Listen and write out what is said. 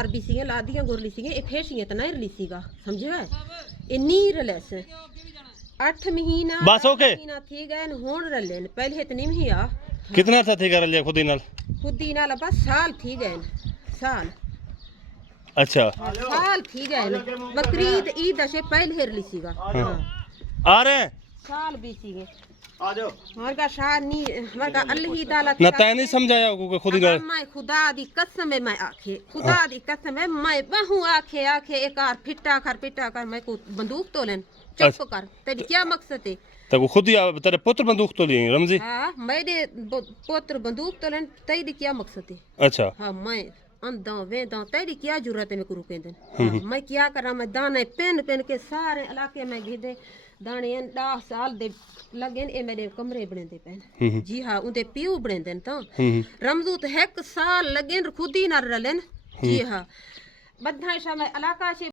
4 भी सी लादियां गुरली सी ए फेशियां त नहीं रली सीगा समझे इन्नी रलेस 8 महीना बस ओके महीना थी गए हुन रले पहले इतनी ही आ कितना था थी कर लिया खुदी नाल बस साल थी गए साल अच्छा साल थी गए बकरीद ईद से पहले रली सीगा आ रहे हैं साल भी सीगे आ जाओ हमार का शान नहीं हमार का अल्लाह ही ताला ना तय नहीं समझाया को खुदी नाल मैं खुदा दी कसम है मैं आखे खुदा दी कसम है मैं बहु आखे आखे एक आर फिटा कर मैं को बंदूक तोलन चुप कर तेरी क्या मकसद है तो खुद ही तेरे पुत्र बंदूक तो लिए रमजी हां मेरे पुत्र बंदूक तोलन तेरी क्या मकसद है अच्छा हां मैं अंधा वेदा तेरी क्या जरूरत है मैं करू केंदन मैं क्या करा मैं दाने पेन के सारे इलाके में घिदे दाने 10 साल दे लगे ए मेरे कमरे बनेंदे पैन जी हां उनदे पीऊ बनेंदे तो रमजू तो 1 साल लगे खुद ही ना रलन जी हां बद्धा शा मैं इलाका से